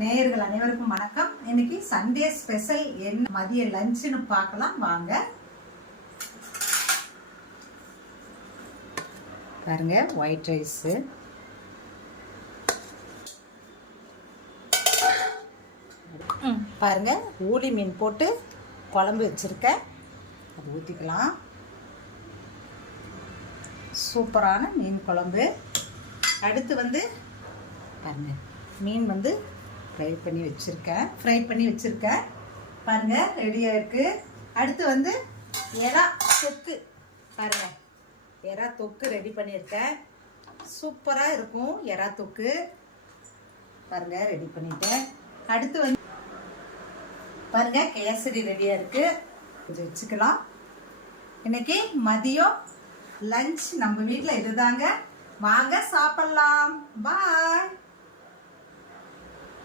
நேயர்கள் அனைவருக்கும் வணக்கம். இன்னைக்கு சண்டே ஸ்பெஷல் என்ன மதிய லஞ்சுன்னு பார்க்கலாம் வாங்க. பாருங்க, ஒயிட் ரைஸு, பாருங்க ஊளி மீன் போட்டு குழம்பு வச்சுருக்கேன், அது ஊற்றிக்கலாம். சூப்பரான மீன் குழம்பு. அடுத்து வந்து பாருங்க, மீன் வந்து ஃப்ரை பண்ணி வச்சுருக்கேன் பாருங்கள், ரெடியாக இருக்குது. அடுத்து வந்து எறா தொக்கு, பாருங்கள் எறா தொக்கு ரெடி பண்ணியிருக்கேன். சூப்பராக இருக்கும் எறா தொக்கு, பாருங்கள் ரெடி பண்ணிட்டேன். அடுத்து வந்து பாருங்கள் கேசரி ரெடியாக இருக்குது, கொஞ்சம் வச்சுக்கலாம். இன்னைக்கு மதியம் லஞ்ச் நம்ம வீட்டில் இதுதாங்க. வாங்க சாப்பிட்லாம். பாய்.